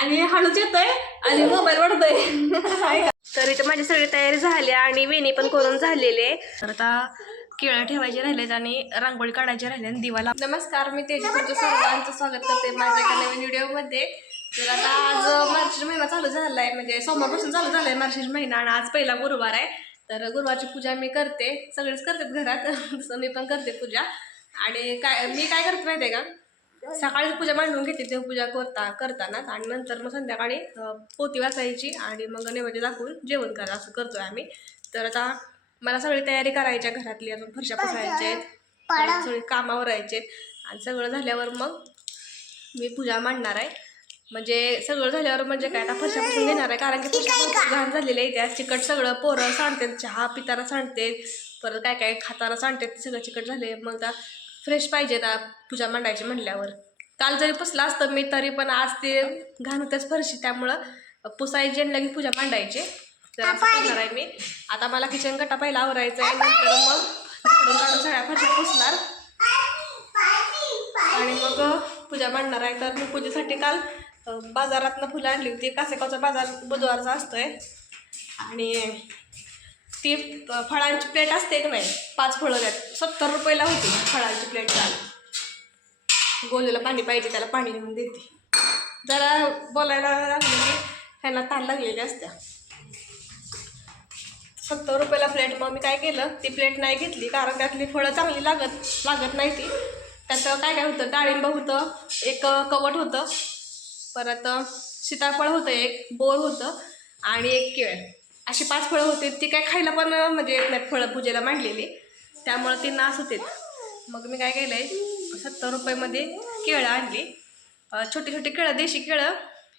आणि हळूच येतोय आणि मोबाईल वाढतोय तर इथे माझी सगळी तयारी झाली आणि वेणी पण करून झालेली तर आता केळं ठेवायचे राहिलेत आणि रांगोळी काढायची राहिले आणि दिवाला. नमस्कार मी तेजी सर्वांचं स्वागत करते माझ्या एका नवीन व्हिडिओमध्ये. तर आता आज मार्च महिना चालू झाला आहे म्हणजे सोमवारपासून चालू झाला आहे मार्च महिना आणि आज पहिला गुरुवार आहे. तर गुरुवारची पूजा मी करते सगळेच करतात घरात मी पण करते पूजा. आणि काय मी काय करते माहिती आहे का? सकाळी पूजा मांडून घेते देवपूजा करता करताना आणि नंतर मग संध्याकाळी पोती वाचायची आणि मग नैवेद्य दाखवून जेवण करा असं करतोय आम्ही. तर आता मला सगळी तयारी करायची आहे घरातली अजून फरशा पुसायच्या आहेत सगळी कामावर यायचे आणि सगळं झाल्यावर मग मी पूजा मांडणार आहे. म्हणजे सगळं झाल्यावर म्हणजे काय आता फरशा पुसून घेणार आहे कारण की फरशा घाण झालेल्या आहे त्या चिकट सगळं पोरं सांडतात चहा पिताना सांडते परत काय काय खाताना सांडतात ते सगळं चिकट झाले मग आता फ्रेश पाहिजे ना पूजा मांडायची म्हणल्यावर. काल जरी पुसलं असतं मी तरी पण आज ते घाण होत्याच फरशी त्यामुळं पुसायची आणि लगेच पूजा मांडायची. तर असं करणार आहे मी. आता मला किचन गटा पहिला आवरायचं आहे नंतर मग काढून सगळ्या फरशा पुसणार. आणि मग पूजा मांडणार आहे. तर मी पूजेसाठी काल बाजारातनं फुलं आणली होती. कासेगावचा बाजार बुधवारचा असतोय. आणि ती फळांची प्लेट असते की नाही? पाच फळं त्यात सत्तर रुपयाला होती फळांची प्लेट काल गोलूला पाणी पाहिजे त्याला पाणी घेऊन देते. जरा बोलायला लागले की ह्यांना ताण लागलेली असत्या. सत्तर रुपयाला प्लेट मग मी काय केलं ती प्लेट नाही घेतली कारण त्यातली फळं चांगली लागत लागत नाही ती. त्यात काय काय होतं डाळिंब होतं एक कवट होतं परत सीताफळ होतं एक बोर होतं आणि एक केळ. अशी पाच फळं होते ती काय खायला पण म्हणजे येत नाहीत फळं पूजेला मांडलेली. त्यामुळं ती नास होते मग मी काय केलं आहे सत्तर रुपयामध्ये केळं आणली. छोटी छोटी केळं देशी केळं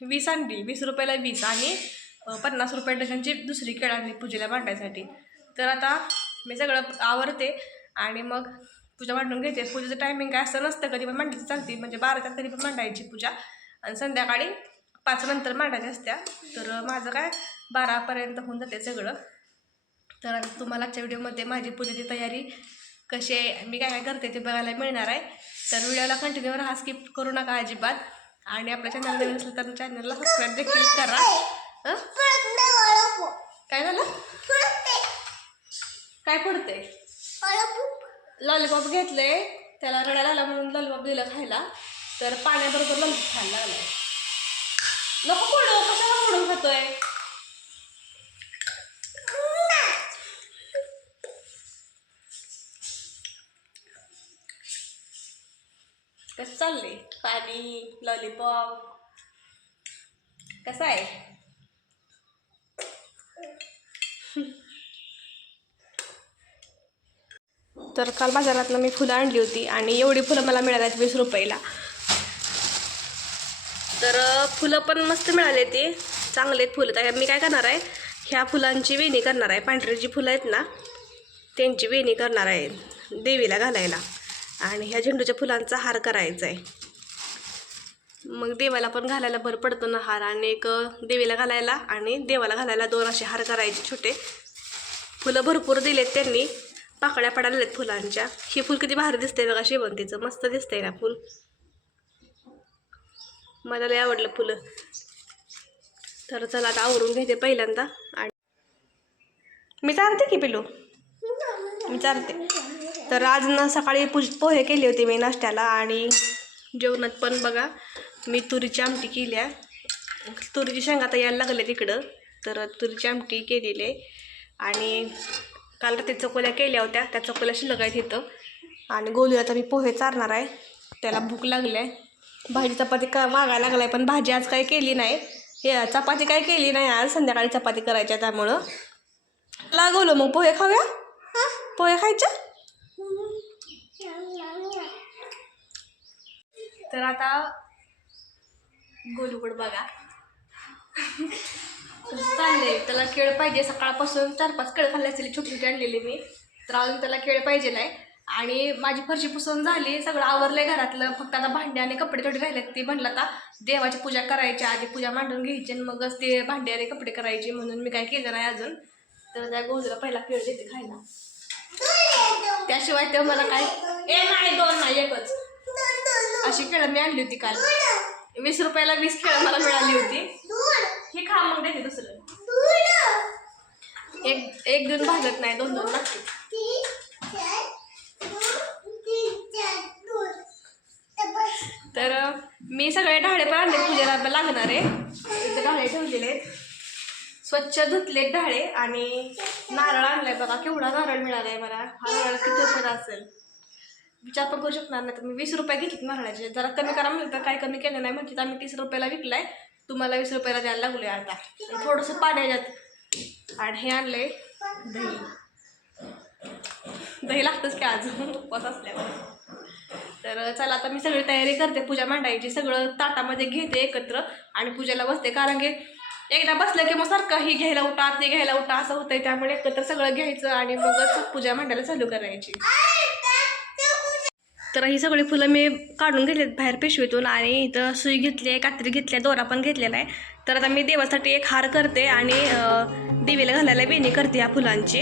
वीस आणली. वीस रुपयाला वीस आणि पन्नास रुपये डझनची दुसरी केळं आणली पूजेला मांडायसाठी. तर आता मी सगळं आवरते आणि मग पूजा मांडून घेते. पूजेचं टायमिंग काय असं नसतं कधी पण मांडायची चालते. म्हणजे बाराच्या कधी पण मांडायची पूजा. आणि संध्याकाळी पाच नंतर मांडायच्या असत्या. तर माझं काय बारापर्यंत होऊन जाते सगळं. तर तुम्हाला आजच्या व्हिडिओमध्ये माझी पूजेची तयारी कशी आहे मी काय काय करते ते बघायला मिळणार आहे. तर व्हिडिओला कंटिन्यू राहा स्किप करू नका अजिबात. आणि आपल्या चॅनल नवीन असेल तर चॅनलला सबस्क्राईब देखील करा. हं? काय झालं? काय पडते लॉलीपॉप घेतले त्याला रडायला आला म्हणून लॉलीपॉप दिलं खायला. तर पाण्याबरोबर लॉलीपॉप खायला लागलाय. नको पडू कशाला पडून खातोय? कसं चाललंय? पाणी लॉलीपॉप कसं आहे? तर काल बाजारातनं मी फुलं आणली होती आणि एवढी फुलं मला मिळाली आहेत वीस रुपयाला. तर फुलं पण मस्त मिळाले ते. चांगले आहेत फुलं. तर मी काय करणार आहे ह्या फुलांची वेणी करणार आहे. पांढरी जी फुलं आहेत ना त्यांची वेणी करणार आहे देवीला घालायला. आणि ह्या झेंडूच्या फुलांचा हार करायचा आहे. मग देवाला पण घालायला भर पडतो ना हार. आणि एक देवीला घालायला आणि देवाला घालायला दोन असे हार करायचे छोटे. फुलं भरपूर दिलेत त्यांनी. पाकळ्या पडायला आहेत फुलांच्या. हे फुल किती भारी दिसतंय बघा शेवंतीचं. मस्त दिसतंय ना फुल. मला लय आवडलं फुलं. तर चला आता आवरून घेते पहिल्यांदा. आणि मी चालते की पिलू मी चालते. तर आज ना सकाळी पुज पोहे केले होते मी नाश्त्याला आणि जेवणात पण बघा मी तुरीची आमटी केली आहे. तुरीची शेंगा आता यायला लागले तिकडं तर तुरीची आमटी केलेली आहे. आणि काल रात्री चकोल्या केल्या होत्या. त्या चकोल्या शिल्लक आहेत इथं. आणि गोलीला तर मी पोहे चारणार आहे. त्याला भूक लागली आहे. भाजी चपाती का मागायला लागलाय पण भाजी आज काही केली नाही. हे चपाती काय केली नाही आज संध्याकाळी चपाती करायच्या त्यामुळं. लागवलं मग पोहे खाऊया? पोहे खायच्या तर आता गोलूकड बघा. चाललंय त्याला केळ पाहिजे. सकाळपासून चार पाच केळ खाल्ले असतील छोटी छोटी आणलेली मी. तर अजून त्याला केळ पाहिजे नाही. आणि माझी फरशी पुसून झाली सगळं आवरलंय घरातलं. फक्त आता भांडे आणि कपडे थोडे राहिलेत. ते म्हणलं आता देवाची पूजा करायची आधी पूजा मांडून घ्यायची आणि मगच ते भांडे आणि कपडे करायचे म्हणून मी काय केलं नाही अजून. तर त्या गोजूला पहिला खेळ देते खायला. त्याशिवाय तर मला काय ए नाही दोन नाही एकच. अशी खेळ मी आणली होती काल. वीस रुपयाला वीस खेळ मला मिळाली होती. हे खा मग देते दुसरं. एक एक दोन भागत नाही दोन दोन लागते तर मी सगळे ढाळे पण आणले पूजेला लागणार आहे. इथे ढाळे ठेवलेले आहेत. स्वच्छ धुतले ढाळे आणि नारळ आणलाय बघा केवढा नारळ मिळाला आहे मला. हा नारळ किती रुपयाला असेल. विचार पण करू शकणार नाही. तर मी वीस रुपये घेतले नारळाचे. जरा कमी करा म्हणलं तर काय कमी केलं नाही. म्हणजे आम्ही तीस रुपयाला विकलाय. तुम्हाला वीस रुपयाला द्यायला लागलोय आता. थोडंसं पाण्याच्यात आणि हे आणलंय दही. दही लागतंच की आज. उपवास असल्यावर तर चला आता मी सगळी तयारी करते. पूजा मांडायची सगळं ताटामध्ये घेते एकत्र आणि पूजेला बसते. कारण की एकदा बसलं की मग सारखं ही घ्यायला उठा ते घ्यायला उठा असं होतंय. त्यामुळे एकत्र सगळं घ्यायचं आणि मगच पूजा मांडायला चालू करायची. तर ही सगळी फुलं मी काढून घेतलीत बाहेर पिशवीतून आणि इथं सुई घेतली आहे कात्री घेतली आहे दोरा पण घेतलेला आहे. तर आता मी देवासाठी एक हार करते आणि देवीला घालायला वेणी करते या फुलांची.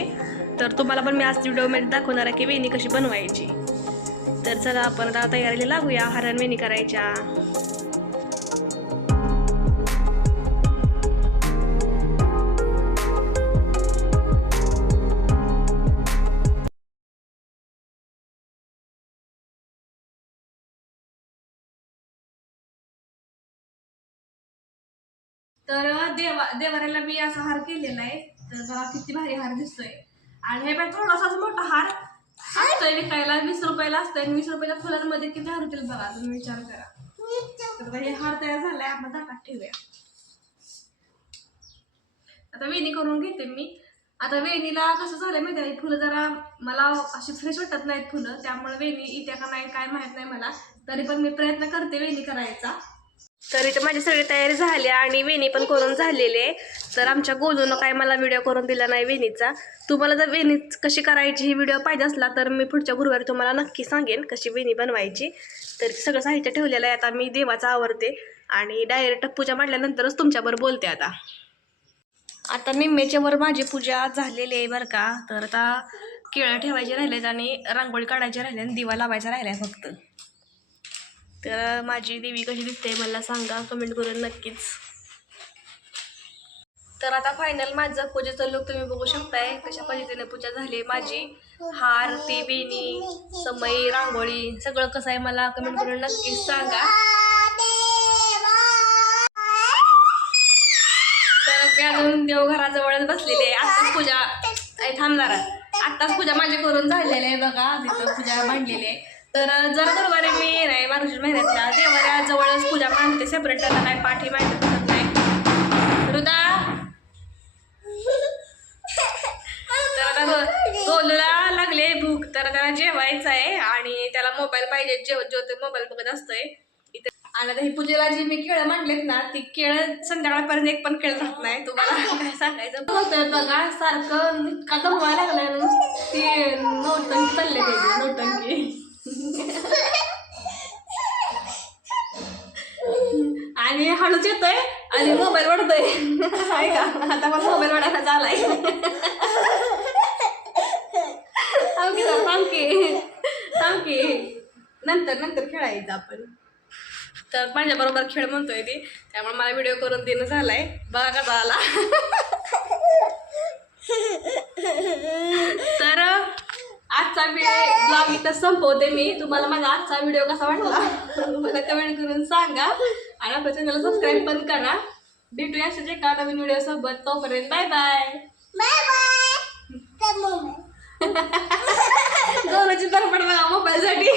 तर तुम्हाला पण मी आज व्हिडिओमध्ये दाखवणार आहे की वेणी कशी बनवायची. तर चला आपण आता तयारीला लागूया. हारण वेणी करायच्या तर देवा देवाऱ्याला मी असा हार केलेला आहे. तर बघा किती भारी हार दिसतोय. आणि हे पण थोडासाच मोठा हार. असतोय विकायला वीस रुपयाला असतंय आणि वीस रुपयाला फुलांमध्ये किती हार होतील बघा तुम्ही विचार करा. तर हे हार तयार झालाय आपण ताटात ठेवूया. आता वेणी करून घेते मी. आता वेणीला कसं झालं माहिती आहे फुलं जरा मला अशी फ्रेश वाटत नाहीत फुलं त्यामुळे वेणी इत्या का नाही काय माहीत नाही मला. तरी पण मी प्रयत्न करते वेणी करायचा. तर इथे माझी सगळी तयारी झाली आणि वेणी पण करून झालेली आहे. तर आमच्या गोलूनं काय मला व्हिडिओ करून दिला नाही वेणीचा. तुम्हाला जर वेणी कशी करायची ही व्हिडिओ पाहिजे असला तर मी पुढच्या गुरुवारी तुम्हाला नक्की सांगेन कशी वेणी बनवायची. तर सगळं साहित्य ठेवलेलं आहे. आता मी देवाचं आवडते आणि डायरेक्ट पूजा मांडल्यानंतरच तुमच्याबरोबर बोलते आता. आता निम्मेच्यावर माझी पूजा झालेली आहे बरं का. तर आता केळं ठेवायचे राहिलेत आणि रांगोळी काढायची राहिले आणि दिवा लावायचा राहिला फक्त. तर माझी देवी कशी दिसते मला सांगा कमेंट करून नक्कीच. तर आता फायनल माझं पूजेचं लुक तुम्ही बघू शकताय. कशा पद्धतीने पूजा झाली माझी हार ती बेणी समई रांगोळी सगळं कसं आहे मला कमेंट करून नक्कीच सांगा. तर मी अजून देवघराजवळच बसलेली आहे. आत्ताच पूजा थांबणार आत्ताच पूजा माझी करून झालेली आहे बघा. तिथं पूजा मांडलेली आहे. तर जर गुरुवारी मी नाही मार्गशीर महिन्यातला देवाऱ्या जवळच पूजा मांडते सेपरेट त्याला काय पाठी मांडत करत नाही. हृदा तर आता गो- गोलूला लागले भूक. तर त्याला जेवायचं आहे आणि त्याला मोबाईल पाहिजे. जेव जेवतो मोबाईल बघत असतोय इथे. आणि आता ही पूजेला जी मी केळं मांडलेत ना ती केळं संध्याकाळपर्यंत एक पण केळं राहत नाही. तुम्हाला काय सांगायचं? होतंय बघा सारखं इतका दमवा लागलाय ना नौटंकी चालले नौटंकी आणि हळूच येतोय आणि मोबाईल वाढतोय आहे का आता मला मोबाईल वाढायला झालाय थांब की जरा, थांब की थांब की नंतर नंतर खेळायचं आपण. तर माझ्या बरोबर खेळ म्हणतोय ती. त्यामुळे मला व्हिडिओ करून देणं झालाय. बघा कसा आला. तर आजचा ब्लॉग इथं संपवते मी. तुम्हाला माझा आजचा व्हिडिओ कसा वाटला? मला कमेंट करून सांगा. आणि आपल्या चॅनलला सबस्क्राईब पण करा. भेटूया अशाच एका नवीन व्हिडिओ सोबत. तोपर्यंत बाय बाय గోరు వచ్చిన తర్వాత అమ్మ బల్సటి